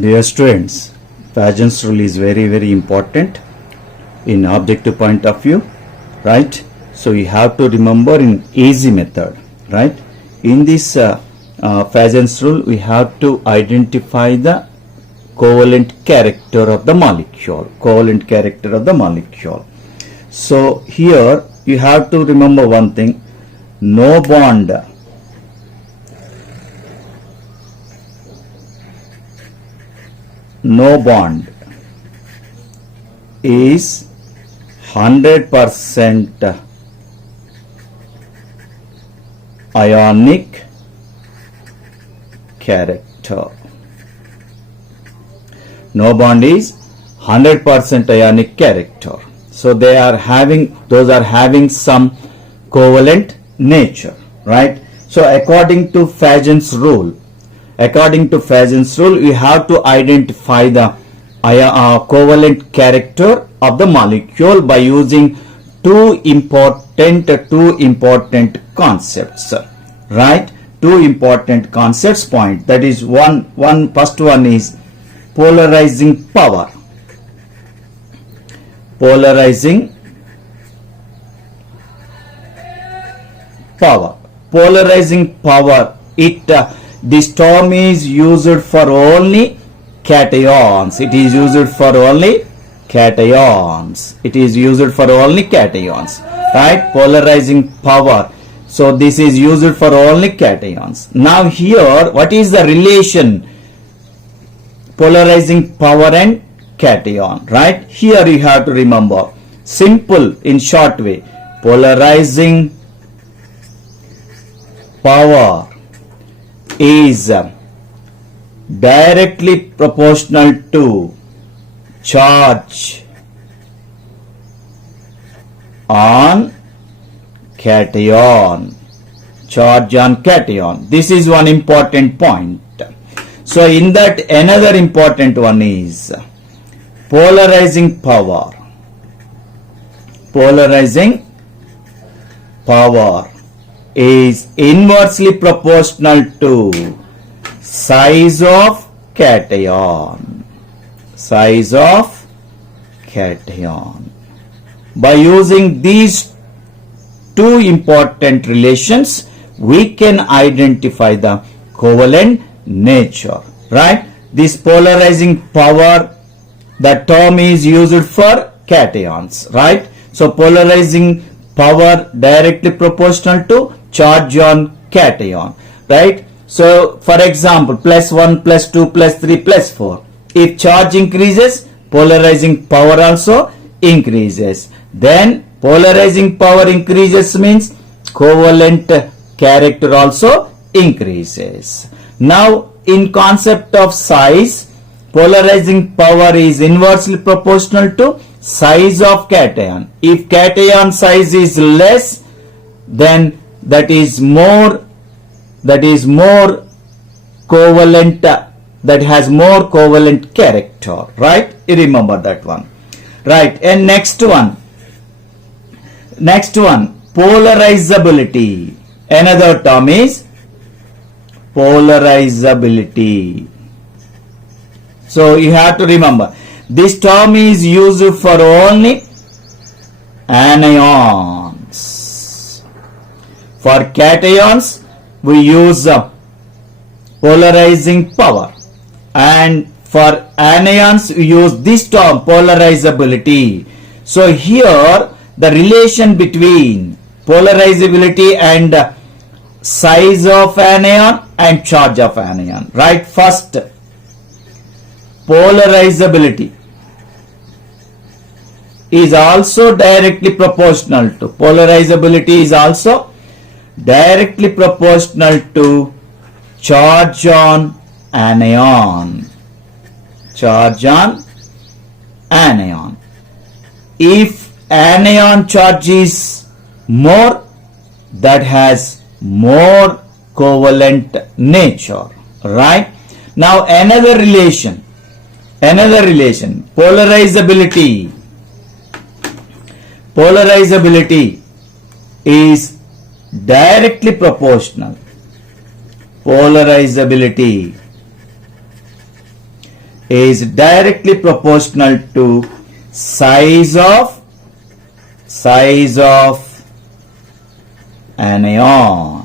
Dear students, FAJAN's rule is very important in objective point of view, right? So you have to remember in easy method, right? In this FAJAN's rule, we have to identify the covalent character of the molecule. Covalent character of the molecule. So here you have to remember one thing: no bond is 100% ionic character. No bond is 100% ionic character. So those are having some covalent nature, right? So according to FAJAN's rule, we have to identify the covalent character of the molecule by using two important concepts, right? Two important concepts point. That is first one is polarizing power. Polarizing power. This term is used for only cations. It is used for only cations. Right? Polarizing power. So this is used for only cations. Now here, what is the relation? Polarizing power and cation. Right? Here you have to remember. Simple, in short way. Polarizing power is directly proportional to charge on cation. This is one important point. So in that, another important one is polarizing power. Polarizing power is inversely proportional to size of cation. By using these two important relations, we can identify the covalent nature, right? This polarizing power, the term is used for cations, right? So polarizing power directly proportional to charge on cation, right? So for example, +1, +2, +3, +4. If charge increases, polarizing power also increases. Then polarizing power increases means covalent character also increases. Now in concept of size, polarizing power is inversely proportional to size of cation. If cation size is less, then that is more covalent, that has more covalent character, right? You remember that one, right? And next one, polarizability. Another term is polarizability. So you have to remember, this term is used for only anions. For cations, we use polarizing power, and for anions we use this term polarizability. So here the relation between polarizability and size of anion and charge of anion, right? First, polarizability is also directly proportional to charge on anion. If anion charge is more, that has more covalent nature, right? Now another relation, polarizability is directly proportional. Polarizability is directly proportional to size of anion.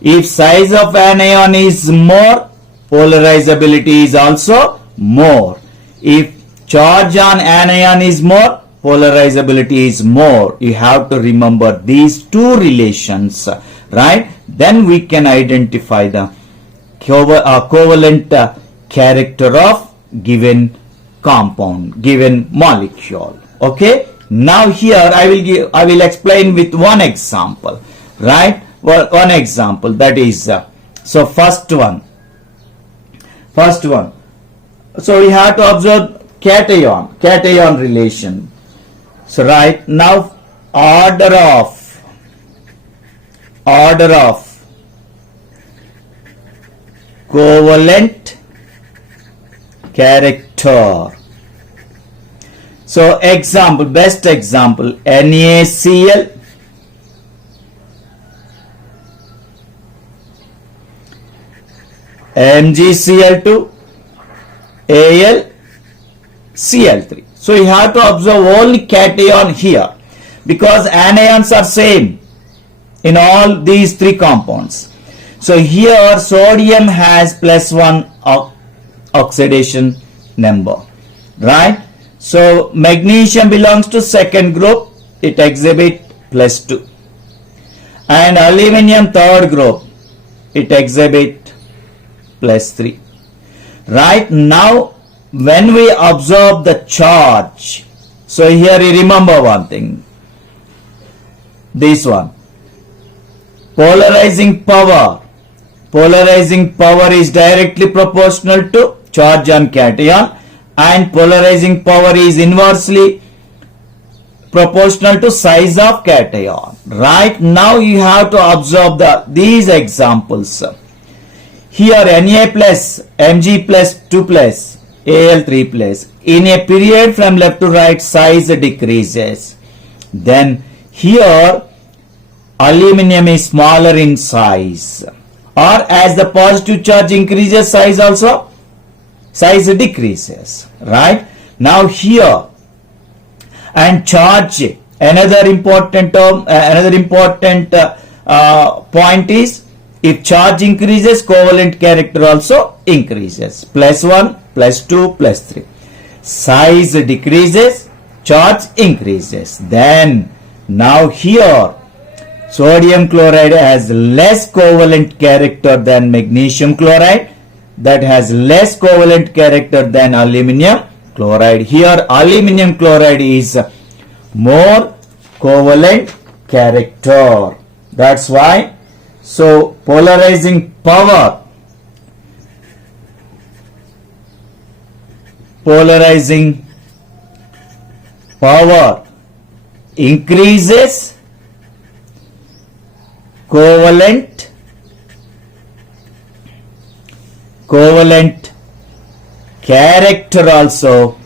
If size of anion is more, polarizability is also more. If charge on anion is more, polarizability is more. You have to remember these two relations, right? Then we can identify the covalent character of given compound, given molecule. Okay. Now here I will explain with one example, right? Well, one example, that is so first one. So we have to observe cation relation. So right now order of covalent character. So example, best example, NaCl MgCl2 AlCl3. So you have to observe only cation here because anions are same in all these three compounds. So here sodium has +1 oxidation number, right? So magnesium belongs to second group, it exhibit +2, and aluminium third group, it exhibit +3. Right now when we observe the charge, so here you remember one thing, this one, polarizing power is directly proportional to charge on cation, and polarizing power is inversely proportional to size of cation. Right now you have to observe these examples. Here Na plus, Mg plus 2 plus, Al3 plus. In a period from left to right, size decreases. Then here aluminium is smaller in size, or as the positive charge increases, size decreases, right? Now here, and charge, another important term, point is, if charge increases, covalent character also increases, +1, +2, +3. Size decreases, charge increases. Then now here sodium chloride has less covalent character than magnesium chloride, that has less covalent character than aluminium chloride. Here aluminium chloride is more covalent character. That's why, so polarizing power increases, covalent character also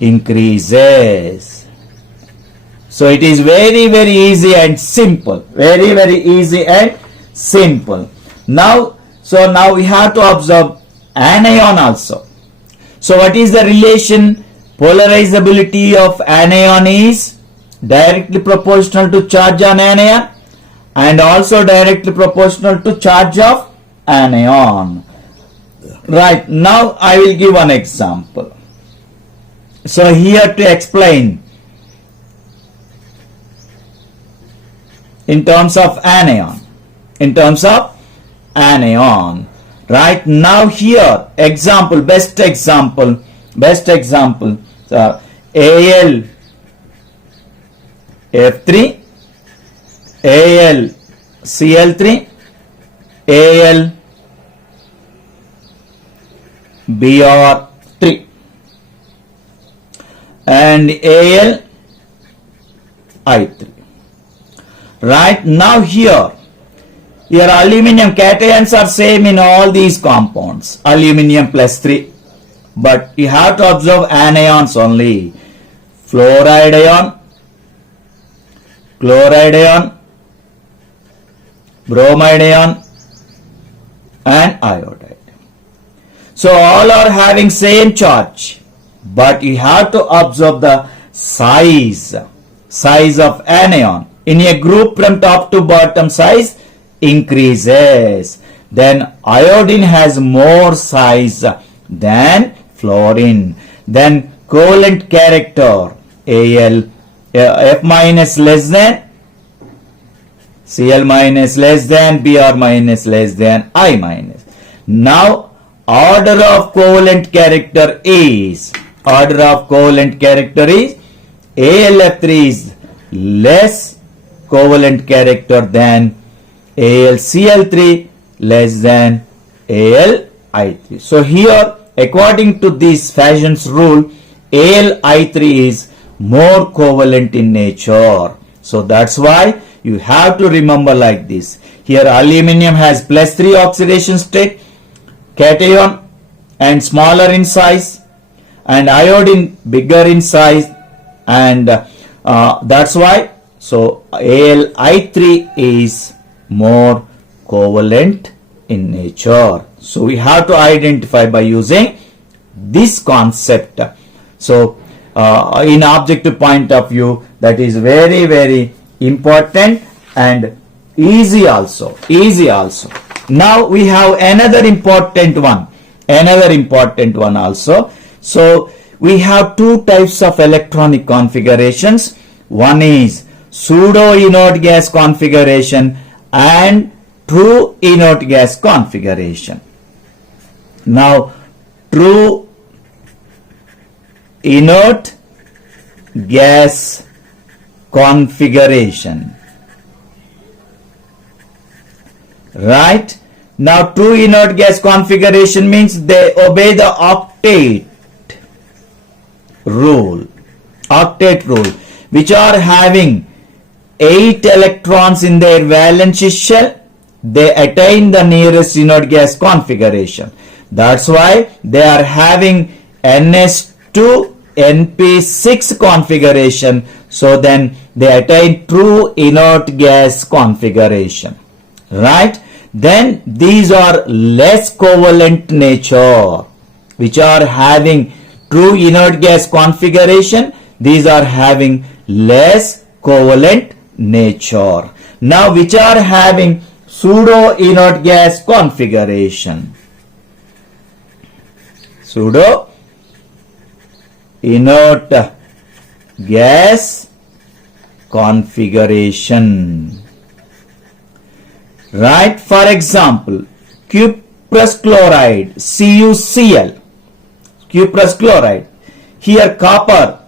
increases. So it is very easy and simple, very easy and simple. Now we have to observe anion also. So what is the relation? Polarizability of anion is directly proportional to charge on anion and also directly proportional to charge of anion. Right, now I will give one example. So here to explain in terms of anion, right? Now here example, best example, Al F3, Al Cl3, Al Br3, and Al I3. Right, now here aluminium cations are same in all these compounds, aluminium +3, but you have to observe anions only, fluoride ion, chloride ion, bromide ion and iodide. So all are having same charge, but you have to observe the size of anion. In a group from top to bottom, size increases. Then iodine has more size than fluorine. Then covalent character Al, F minus less than, Cl minus less than, Br minus less than, I minus. Now order of covalent character is AlF3 is less covalent character than AlCl3 less than AlI3. So here, according to this FAJAN's rule, AlI3 is more covalent in nature. So that's why you have to remember like this. Here aluminium has +3 oxidation state, cation, and smaller in size, and iodine bigger in size, and that's why. So AlI3 is more covalent in nature. So we have to identify by using this concept. So in objective point of view, that is very, very important and easy also. Now we have another important one also. So we have two types of electronic configurations. One is pseudo inert gas configuration and true inert gas configuration. Now true inert gas configuration, right? Now true inert gas configuration means they obey the octet rule, which are having 8 electrons in their valence shell. They attain the nearest inert gas configuration. That's why they are having NS2 NP6 configuration. So then they attain true inert gas configuration, right? Then these are less covalent nature, which are having true inert gas configuration. These are having less covalent nature. Now which are having pseudo inert gas configuration. Pseudo inert gas configuration, right? For example, cuprous chloride, CuCl, cuprous chloride. Here copper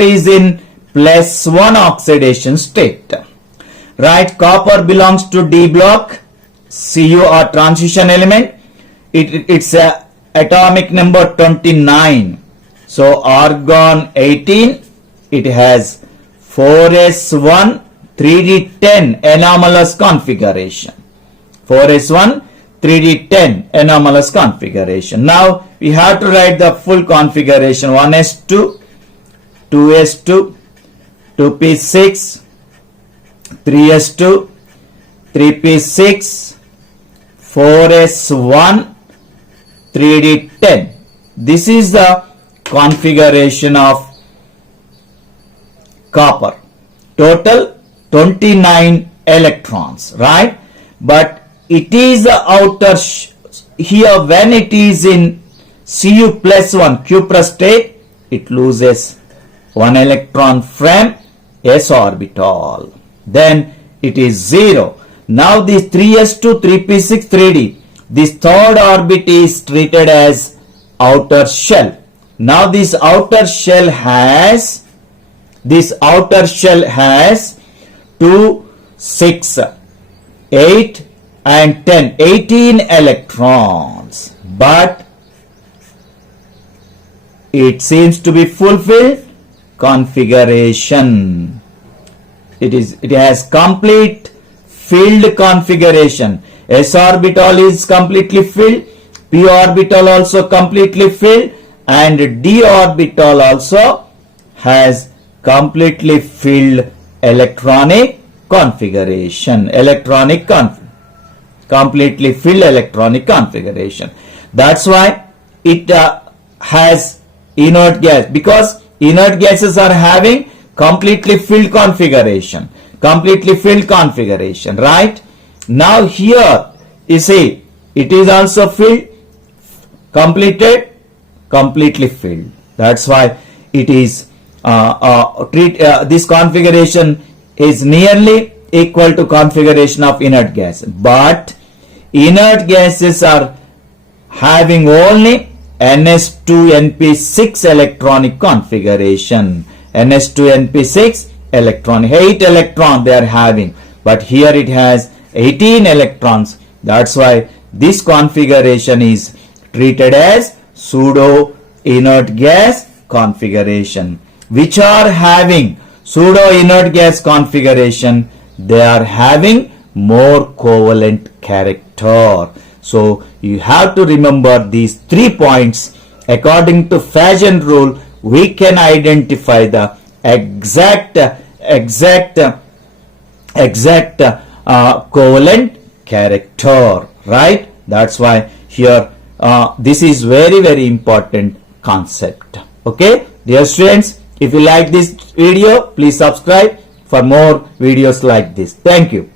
is in +1 oxidation state, right? Copper belongs to D block, Cu or transition element. It's a atomic number 29. So argon 18, it has 4s1 3d10 anomalous configuration. 4s1 3d10 anomalous configuration. Now we have to write the full configuration: 1s2, 2s2, 2p6, 3s2, 3p6, 4s1, 3d10. This is the configuration of copper. Total 29 electrons, right? But it is the outer here when it is in Cu+1 cuprous state, it loses 1 electron from s orbital. Then it is 0. Now this 3s2, 3p6, 3d, this third orbit is treated as outer shell. Now this outer shell has 2, 6, 8 and 10, 18 electrons, but it seems to be fulfilled configuration. It has complete filled configuration. S orbital is completely filled, p orbital also completely filled, and d orbital also has completely filled electronic configuration. Completely filled electronic configuration. That's why it has inert gas, because inert gases are having completely filled configuration, right? Now here you see it is also filled, completely filled. That's why it is this configuration is nearly equal to configuration of inert gas, but inert gases are having only ns2np6 electronic configuration. ns2np6 electron, 8 electrons they are having, but here it has 18 electrons. That's why this configuration is treated as pseudo inert gas configuration. Which are having pseudo inert gas configuration, they are having more covalent character. So you have to remember these 3 points. According to FAJAN rule, we can identify the exact covalent character, right? That's why here this is very important concept. Okay, dear students, if you like this video, please subscribe for more videos like this. Thank you.